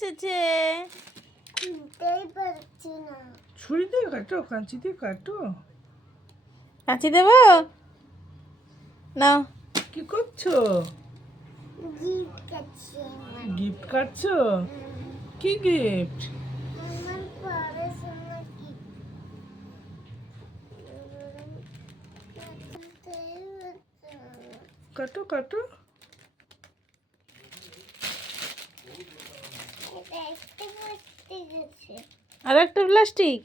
চেচে ছুরি দিয়ে কাটো, কাঁচি দিয়ে কাটো। কাঁচি দেব নাও। কি করছো? গিফট কাটছো? কি গিফট? কাটো কাটো। আর একটা প্লাস্টিক।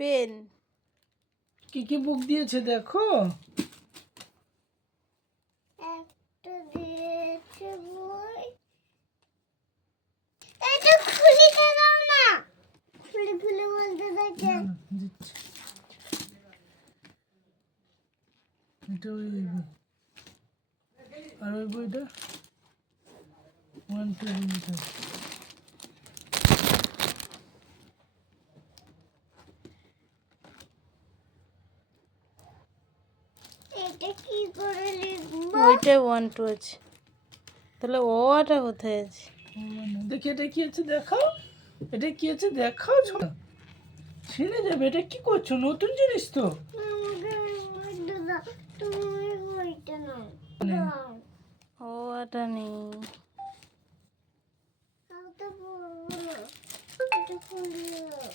পেন। কি কি বুক দিয়েছে দেখো। একটা দিয়েছে বই। এটা খুলে দাও না, খুলে খুলে বলতে থাকে। দিচ্ছি। এটা ওই আর ওই বইটা 1 2 মিটার। এটা কি করে লিখবো? ওইটা 1 2 আছে, তাহলে ওটা কোথায় আছে? দেখি এটা কি আছে দেখাও। এটা কি আছে দেখাও। ছিঁড়ে যাবে। এটা কি করছো? নতুন জিনিস তো। আমাকে বইটা দাও, তুমি বইটা নাও। দাও। ওটা নেই। তো বলবো না, এটা খুলে দাও।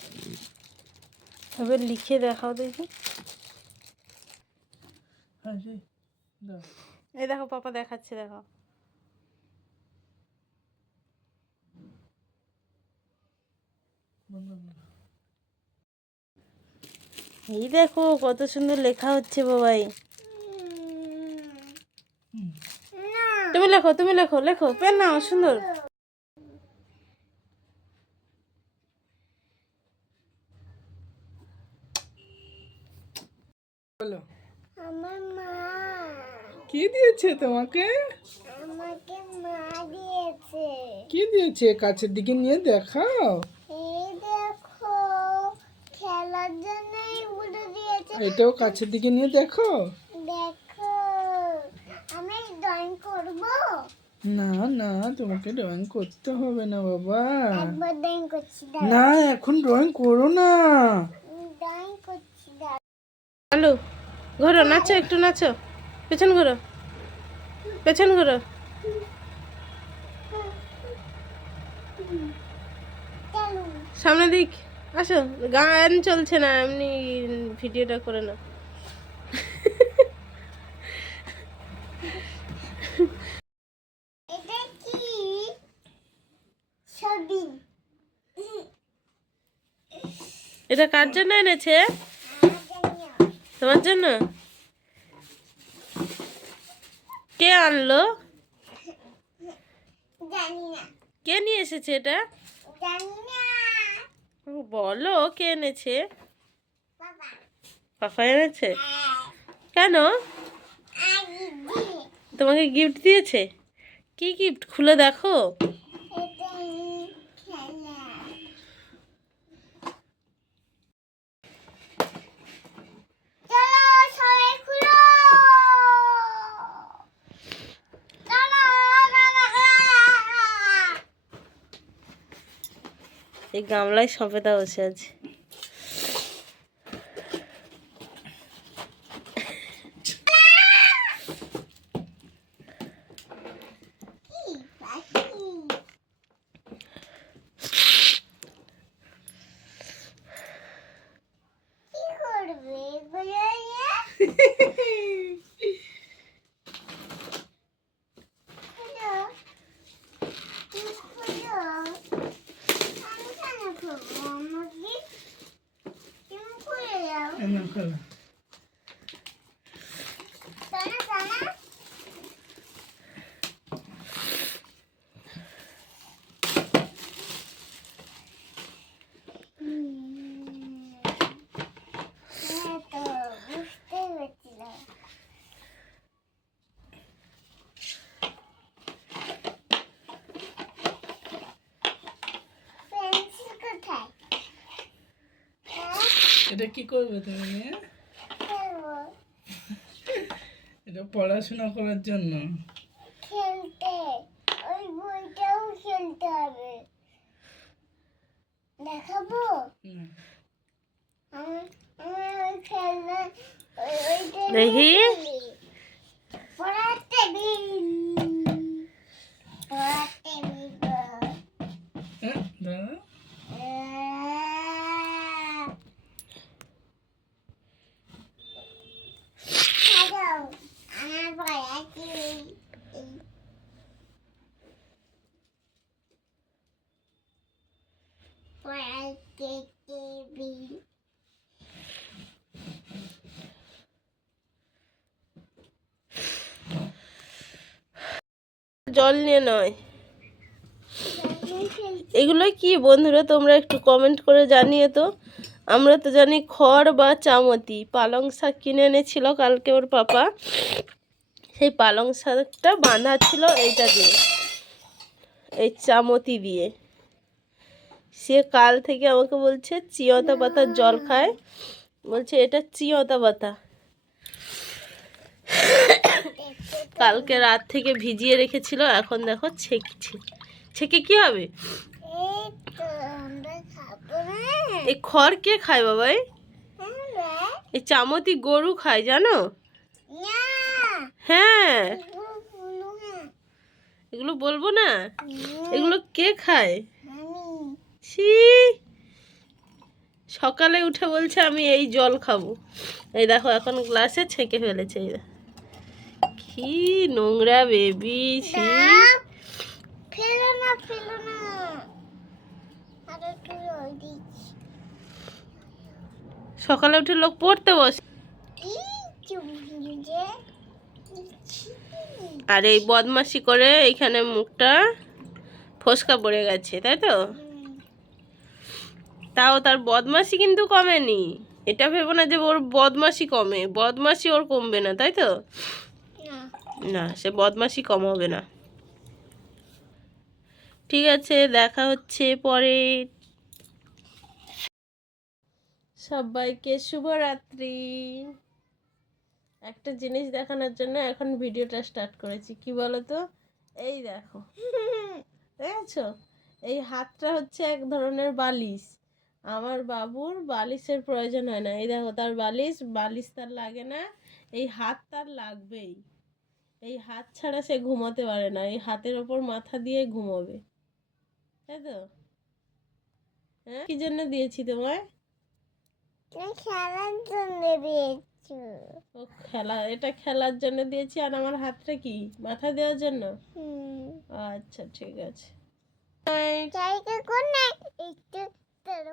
এবার লিখে দেখাও দেখি। হ্যাঁ রে, দাও। এই দেখো পাপা দেখাচ্ছে, দেখো। এই দেখো কত সুন্দর লেখা হচ্ছে বাবাই। না, তুমি লেখো, তুমি লেখো, লেখো, পেন নাও সুন্দর। বলো। আমার মা, কি দিয়েছে তোমাকে? আমাকে মা দিয়েছে। কি দিয়েছে? কাছের দিকে নিয়ে দেখাও। এই দেখো, খেলার জন্য এগুলো দিয়েছে। এটাও কাছের দিকে নিয়ে দেখো। দেখো, আমি ড্রয়িং করব। না না, তোমাকে ড্রয়িং করতে হবে না বাবা। একবার ড্রয়িং করছি, না, এখন ড্রয়িং করো না। ড্রয়িং করছি। আলু ঘোরো, নাচো, একটু নাচো, পেছন ঘোরো, পেছন ঘোরো। চলো, সামনে দিক আসো, গান চলছে না, এমনি ভিডিওটা করে নাও। এটা কি ছবি? এটা কার জন্য এনেছে? তোমার জন্য? কে আনলো? জানি না, কে নিয়ে এসেছে এটা? জানি না। বলো কে এনেছে? বাবা, পাপা এনেছে? কেন? দিদি, তোমাকে গিফট দিয়েছে? কি গিফট খুলে দেখো। এটা খেলা। চলো সবাই খুলো। চলো, এই গামলায় সবেদা বসে আছে। কি করবে এগুলো? খুলো, তুমি খুলো। আমি কেন খুলবো? আমাকে তুমি খুলে দাও। না, খোলো। টানা টানা। তো বুঝতে পারছিলাম। এটা কি করবে তুমি নিয়ে? খেলবো এটা পড়াশোনা করার জন্য। খেলতে ওই বইটাও খেলতে হবে দেখাবো হুম। আমার আমার ওই খেলনা ওইটা দেখি। পড়ার টেবিল পড়ার টেবিল হ্যাঁ, দাঁড়া। হ্যালো আমার পড়ার টেবিল পড়ার টেবিল জল নিয়ে নয়। এগুলো কি বন্ধুরা, তোমরা একটু কমেন্ট করে জানিয়ে তো। আমরা তো জানি খড় বা চামতি। পালং শাক কিনে এনেছিল কালকে ওর পাপা, সেই পালং শাকটা বাঁধা ছিল এইটা দিয়ে, এই চামতি দিয়ে। সে কাল থেকে আমাকে বলছে চিয়তা পাতার জল খায়, বলছে এটা চিয়তা পাতা। কালকে রাত থেকে ভিজিয়ে রেখেছিল, এখন দেখো ছেঁকছে। ছেঁকে কি হবে? এই তো আমরা খাবো না এই খড় কে খায় বাবাই? আমরা এই চামতি গরু খায় জানো? না হ্যাঁ, এগুলো বলো না এগুলো বলবো না। এগুলো কে খায়? আমি ছি, সকালে উঠে বলছে আমি এই জল খাবো। এই দেখো এখন গ্লাসে ছেঁকে ফেলেছে। এই দেখো। কি নোংরা বেবি, ছি। ফেলো না আর একটু জল দিচ্ছি সকালে উঠে লোক পড়তে বসে, এই চুমকি যে আর এই বদমাশি করে এইখানে মুখটা ফোসকা পড়ে গেছে, তাই তো? তাও তার বদমাশি কিন্তু কমেনি। এটা ভেবো না যে ওর বদমাশি কমে, বদমাশি ওর কমবে না, তাই তো? না না, সে বদমাশি কমাবে না। ঠিক আছে, দেখা হচ্ছে পরে। সবাইকে শুভরাত্রি। একটা জিনিস দেখানোর জন্য এখন ভিডিওটা স্টার্ট করেছি, কি বলো তো? এই দেখো, দেখেছো? এই হাতটা হচ্ছে এক ধরনের বালিশ। আমার বাবুর বালিশের প্রয়োজন হয় না। এই দেখো তার বালিশ, বালিশ তার লাগে না, এই হাত তার লাগবেই। এই হাত ছাড়া সে ঘুমাতে পারে না, এই হাতের ওপর মাথা দিয়ে ঘুমোবে, তাই তো? হ্যাঁ, কি জন্য দিয়েছি তোমায়? তুমি খেলার জন্য দিয়েছো ও খেলা, এটা খেলার জন্য দিয়েছি। আর আমার হাতটা কি মাথা দেওয়ার জন্য? আচ্ছা ঠিক আছে। জায়গা কোন না একটু তোর